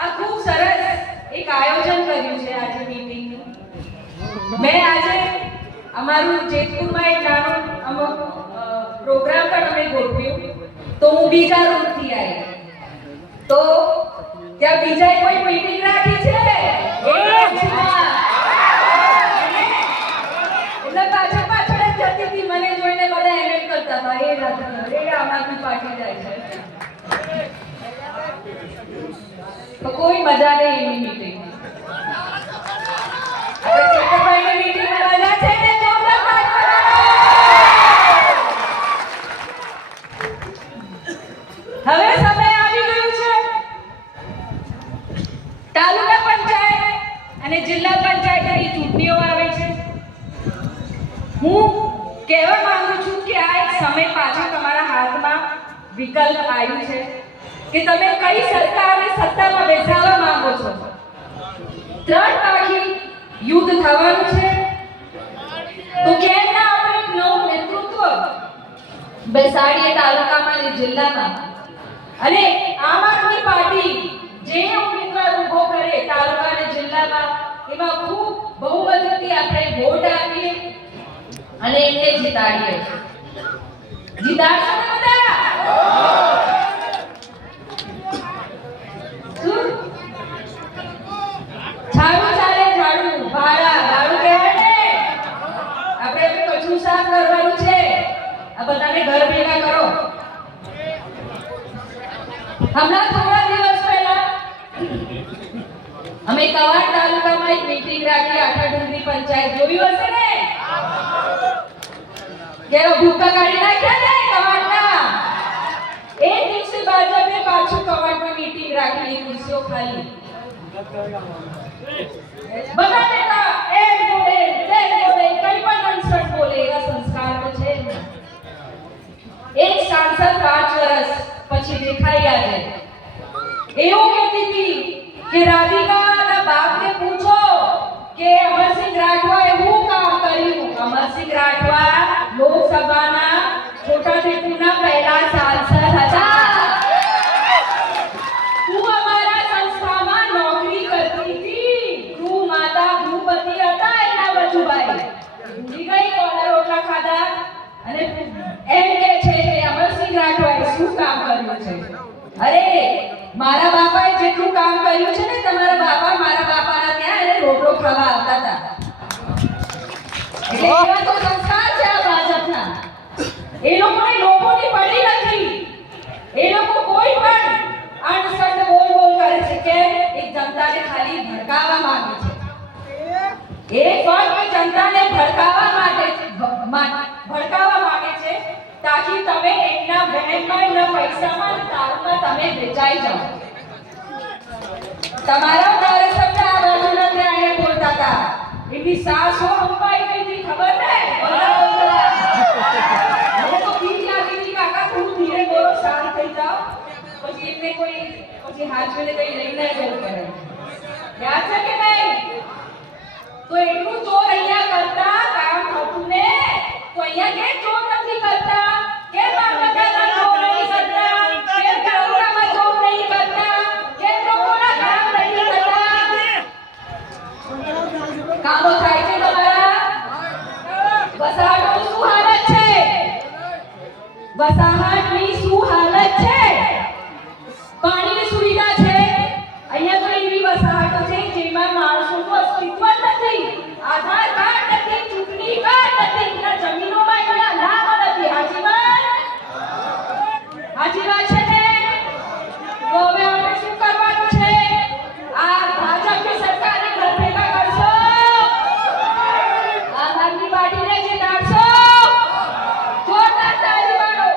આ ખૂબ સરસ એક આયોજન કર્યું છે આજે મીટિંગનું. મેં આજે અમારું જેતપુરમાં એક નાનો અમુક પ્રોગ્રામ પણ અમે ગોઠવ્યું, તો હું બીજા રૂટથી આવી. તો ત્યાં બીજા કોઈ મીટિંગ રાખી છે એટલે પાછળ પાછળ જ જતી હતી. મને જોઈને બધા એમ કરતા હતા એ આમ આદમી પાર્ટી જાય છે. તો કોઈ મજા નહીં એની મીટિંગ. આપણે ચેતરભાઈની મીટિંગમાં મજા છે ને? જોરદાર તાળી બજાવો. હવે સમય આવી ગયું છે તાલુકા પંચાયત અને જિલ્લા પંચાયતની ચૂંટણીઓ આવે છે. હું કહેવા માંગુ છું કે આ એક સમય પાછો તમારા હાથમાં વિકલ્પ આવ્યું છે કે તમે કઈ સરકારને સત્તામાં બેસાડવા માંગો છો. ત્રણ પાખી યુદ્ધ થવાનું છે, તો કેમ ના આપણે એક નવું નેતૃત્વ બેસાડીએ તાલુકામાં અને જિલ્લામાં. અને આમ આદમી પાર્ટી જે ઉમેદવાર ઉભો કરે તાલુકા અને જિલ્લામાં એમાં ખૂબ બહુમતીથી આપણે વોટ આપીએ અને એમને જીતાડીએ. જીતાડશો ને બધા? ઝાડુ ચાલે ઝાડુ, ભાડું કહેવાય ને. આપણે કચરું સાફ કરવાનું છે. આ બધાને ઘર ભેગા કરો. હમણાં થોડા દિવસ પહેલા અમે કવાડ તાલુકામાં એક મીટિંગ રાખી, આખા ડુંગરી પંચાયત જોયું હશે ને? કેવો ભૂકા કાઢી નાખ્યા ને કવાડના. એ દિવસે ભાજપે પાછું કવાડમાં મીટિંગ રાખી, ખુરશીઓ ખાલી. બધા નેતા એક બોલે, બે બોલે, કઈ પણ અનસટ બોલે, એવા સંસ્કાર તો છે જ. એક સાંસદ 5 વર્ષ પછી દેખાઈ આવે. એવું કહેતી હતી કે રાધિકાના બાપને પૂછો કે અમરસિંહ રાઠવાએ શું કામ કર્યું. અમરસિંહ રાઠવા લોકસભાના છોટાઉદેપુરના પહેલા સાંસદ હતા. હું અમારા સંસ્થામાં નોકરી કરતી હતી. ગૃહ માતા ગૃહપતિ હતા એના વજુભાઈ. ભૂલી ગઈ કોના રોટલા ખાધા અને એમ કે છે કે અમરસિંહ રાઠવાએ શું કામ કર્યું છે. અરે મારા બાપાએ જેટલું કામ કર્યું છે ને, તમારા બાપા મારા બાપાના ત્યાં એને રોટલો ખાવા આવતા હતા. એટલે એવા તો સંસ્કાર છે આ ભાજપના. એ લોકોને લોકોની પડી નથી. એ લોકો કોઈ પણ અણસંડ બોલ કરે છે કે એક જનતાને ખાલી ભડકાવવા માંગે છે. એ ફક્ત જનતાને ભડકાવવા માંગે છે તાકી તમે એમના વહેણમાં, એમના પૈસામાં, દારૂમાં તમે વેચાઈ જાઓ. તમારા ધારાસભ્ય આ બાજુના ત્યાં બોલતા હતા, એમની સાસો અંબાઈ ગઈ હતી, ખબર ને? મને તો બીક લાગી હતી, કાકા થોડું ધીરે બોલો, શાંત થઈ જાઓ. પછી એમને પછી હાથમાં કઈ લઈને જવું પડે. યાદ છે કે નહીં? તો એટલું ચોર અહીંયા કરતા કામ થતું ને, તો અહીંયા કેમ ચોર નથી કરતા? કેમ મામલતદારના ચોર નહીં કરતા? કેમ તાલુકામાં ચોર નહીં કરતા? કેમ લોકોના કામ નહીં કરતા? કામો થાય છે તમારા? વસાહતની શું હાલત છે? વસાહતની શું હાલત છે? પાણીની સુવિધા છે? અહીંયા તો એવી વસાહતો છે જેમાં માણસોનું અસ્તિત્વ નથી, આધાર કાર્ડ નથી, ચૂંટણી કાર્ડ નથી, ના જમીનોમાં એના નામ નથી. હાજી વાત છે ને? તો હવે આપણે શું કરવાનું છે? આ ભાજપની સરકારને ઘર ભેગા કરશો? આમ આદમી પાર્ટીને જીતાડશો? જોરદાર તાળી પાડો.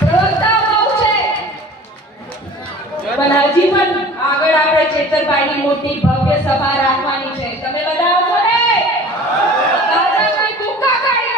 પ્રવક્તા બહુ છે પણ હજી પણ આગળ આપણે ચેતરભાઈની મોટી ભવ્ય સભા રાખવાની છે. તમે બધા